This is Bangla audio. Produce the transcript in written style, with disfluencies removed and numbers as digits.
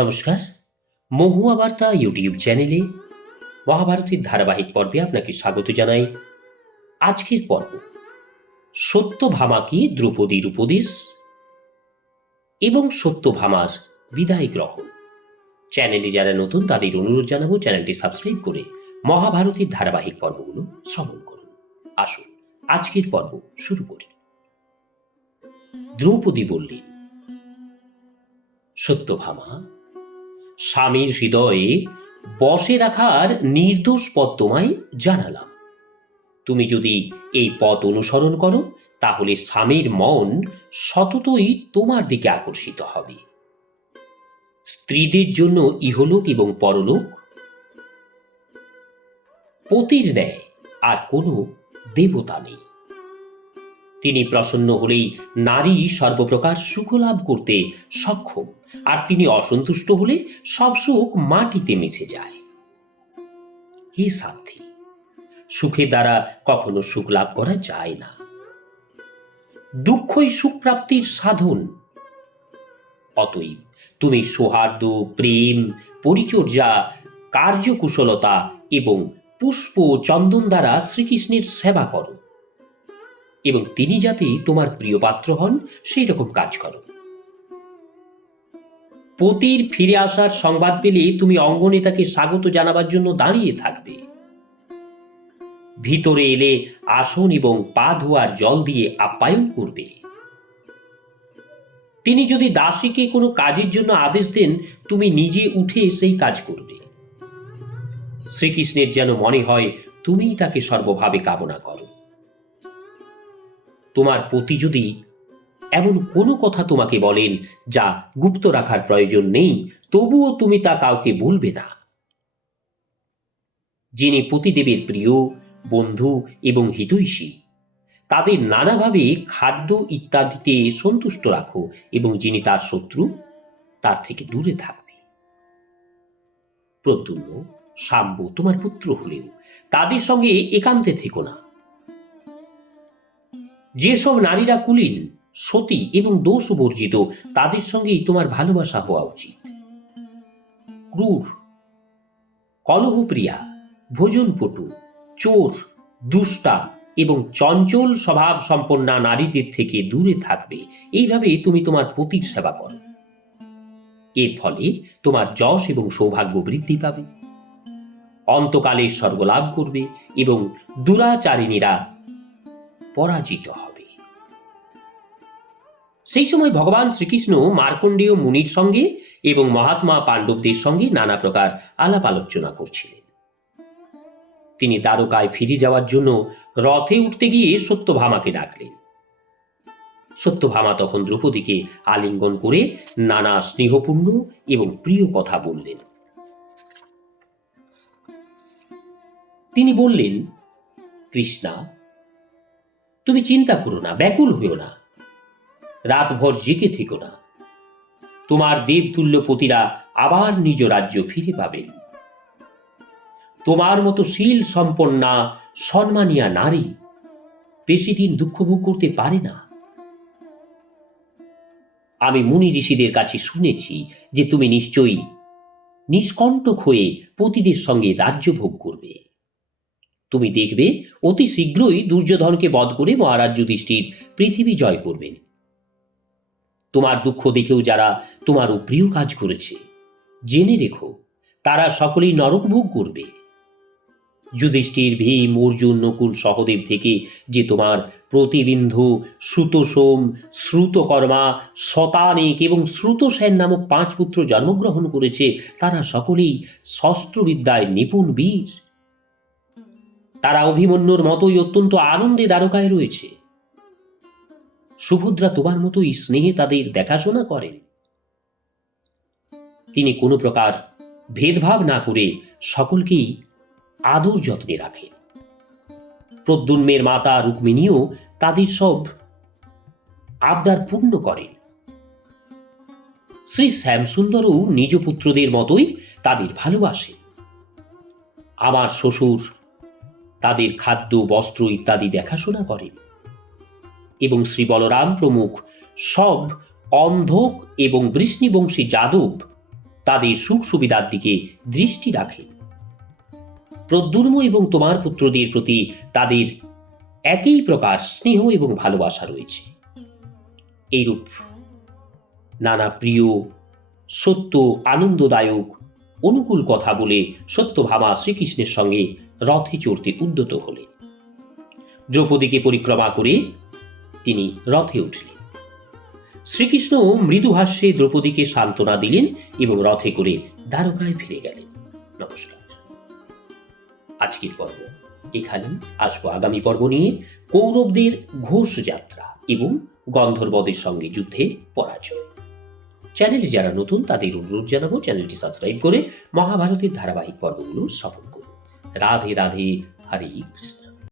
নমস্কার। মহুয়া বার্তা ইউটিউব চ্যানেলে মহাভারতের ধারাবাহিক পর্বে আপনাকে স্বাগত জানাই। আজকের পর্ব সত্যভামাকে দ্রৌপদীর উপদেশ এবং সত্যভামার বিদায় গ্রহণ। চ্যানেলে যারা নতুন তাদের অনুরোধ জানাবো চ্যানেলটি সাবস্ক্রাইব করে মহাভারতের ধারাবাহিক পর্বগুলো শ্রবণ করুন। আসুন আজকের পর্ব শুরু করি। দ্রৌপদী বললেন, সত্যভামা, স্বামীর হৃদয়ে বশে রাখার নির্দোষ পথ তোমায় জানালাম। তুমি যদি এই পথ অনুসরণ করো তাহলে স্বামীর মন সততই তোমার দিকে আকর্ষিত হবে। স্ত্রীদের জন্য ইহলোক এবং পরলোক পতির ন্যায় আর কোনো দেবতা নেই। তিনি প্রসন্ন হলেই নারী সর্বপ্রকার সুখ লাভ করতে সক্ষম, আর তিনি অসন্তুষ্ট হলে সব সুখ মাটিতে মিশে যায়। হে সাধ্বী, সুখের দ্বারা কখনো সুখ লাভ করা যায় না। দুঃখই সুখ প্রাপ্তির সাধন। অতএব তুমি সৌহার্দ্য, প্রেম, পরিচর্যা, কার্যকুশলতা এবং পুষ্প চন্দন দ্বারা শ্রীকৃষ্ণের সেবা করো এবং তিনি যাতে তোমার প্রিয় পাত্র হন সেই রকম কাজ করো। পতির ফিরে আসার সংবাদ পেলে তুমি অঙ্গনে তাকে স্বাগত জানাবার জন্য দাঁড়িয়ে থাকবে। ভিতরে এলে আসন এবং পা ধোয়ার জল দিয়ে আপ্যায়ন করবে। তিনি যদি দাসীকে কোনো কাজের জন্য আদেশ দেন তুমি নিজে উঠে সেই কাজ করবে। শ্রীকৃষ্ণের যেন মনে হয় তুমিই তাকে সর্বভাবে কামনা করো। তোমার পতি যদি এমন কোনো কথা তোমাকে বলেন যা গুপ্ত রাখার প্রয়োজন নেই, তবুও তুমি তা কাউকে বলবে না। যিনি পতিদেবের প্রিয়, বন্ধু এবং হিতৈষী, তাদের নানাভাবে খাদ্য ইত্যাদিতে সন্তুষ্ট রাখো, এবং যিনি তার শত্রু তার থেকে দূরে থাকবে। প্রদ্যুম্ন, শাম্ব তোমার পুত্র হলেও তাদের সঙ্গে একান্তে থেকো না। যেসব নারীরা কুলীন, সতী এবং দোষ বর্জিত, তাদের সঙ্গেই তোমার ভালোবাসা হওয়া উচিত। ক্রূর, কলহপ্রিয়া, ভোজনপটু, চোর, দুষ্টা এবং চঞ্চল স্বভাব সম্পন্না নারীদের থেকে দূরে থাকবে। এইভাবে তুমি তোমার পতির সেবা করো। এর ফলে তোমার যশ এবং সৌভাগ্য বৃদ্ধি পাবে, অন্তকালে স্বর্গলাভ করবে এবং দুরাচারিণীরা পরাজিত হবে। সেই সময় ভগবান শ্রীকৃষ্ণ মার্কণ্ডেয় মুনির সঙ্গে এবং মহাত্মা পাণ্ডবদের সঙ্গে নানা প্রকার আলাপ আলোচনা করছিলেন। তিনি দ্বারকায় ফিরে যাওয়ার জন্য রথে উঠতে গিয়ে সত্যভামাকে ডাকলেন। সত্যভামা তখন দ্রৌপদীকে আলিঙ্গন করে নানা স্নেহপূর্ণ এবং প্রিয় কথা বললেন। তিনি বললেন, কৃষ্ণা, তুমি চিন্তা করো না, ব্যাকুল হইও না, রাতভর জেগে থেকো না। তোমার দেবতুল্য পতিরা আবার নিজ রাজ্য ফিরে পাবেন। তোমার মতো শীল সম্পন্না সম্মানিয়া নারী বেশি দিন দুঃখ ভোগ করতে পারে না। আমি মুনি ঋষিদের কাছে শুনেছি যে তুমি নিশ্চয়ই নিষ্কণ্টক হয়ে পতিদের সঙ্গে রাজ্য ভোগ করবে। তুমি দেখবে অতি শীঘ্রই দুর্যোধনকে বধ করে মহারাজ যুধিষ্ঠির পৃথিবী জয় করবেন। তোমার দুঃখ দেখেও যারা তোমার প্রিয় কাজ করেছে, জেনে রেখো তারা সকলেই নরক ভোগ করবে। যুধিষ্ঠির, ভীম, অর্জুন, নকুল, সহদেব থেকে যে তোমার প্রতিবিন্ধু, শ্রুতসোম, শ্রুতকর্মা, শতানিক এবং শ্রুতসেন নামক 5 পুত্র জন্মগ্রহণ করেছে, তারা সকলেই শস্ত্রবিদ্যায় নিপুণ বীর। তারা অভিমন্যুর মতোই অত্যন্ত আনন্দে দ্বারকায় রয়েছে। সুভদ্রা তোমার মতোই স্নেহে তাদের দেখাশোনা করেন। তিনি কোনো প্রকার ভেদভাব না করে সকলকেই আদর যত্নে রাখেন। প্রদ্যুম্নের মাতা রুক্মিণীও তাদের সব আবদার পূর্ণ করেন। শ্রী শ্যামসুন্দরও নিজ পুত্রদের মতোই তাদের ভালোবাসে। আমার শ্বশুর তাদের খাদ্য, বস্ত্র ইত্যাদি দেখাশোনা করেন এবং শ্রী বলরাম প্রমুখ সব অন্ধক এবং বৃষ্ণিবংশী যাদব তাদের সুখ সুবিধার দিকে দৃষ্টি রাখেন। প্রদ্যুম্ন এবং তোমার পুত্রদের প্রতি তাদের একই প্রকার স্নেহ এবং ভালোবাসা রয়েছে। এইরূপ নানা প্রিয়, সত্য, আনন্দদায়ক, অনুকূল কথা বলে সত্যভামা শ্রীকৃষ্ণের সঙ্গে রথে চড়তে উদ্যত হলেন। দ্রৌপদীকে পরিক্রমা করে তিনি রথে উঠলেন। শ্রীকৃষ্ণ মৃদু হাস্যে দ্রৌপদীকে সান্ত্বনা দিলেন এবং রথে করে দ্বারকায় ফিরে গেলেন। নমস্কার। আজকের পর্ব এখানেই। আসবো আগামী পর্ব নিয়ে কৌরবদের ঘোষ যাত্রা এবং গন্ধর্বদের সঙ্গে যুদ্ধে পরাজয়। চ্যানেলে যারা নতুন তাদের অনুরোধ জানাবো চ্যানেলটি সাবস্ক্রাইব করে মহাভারতের ধারাবাহিক পর্বগুলো শ্রবণ করুন। রাধে রাধে, হরে কৃষ্ণ।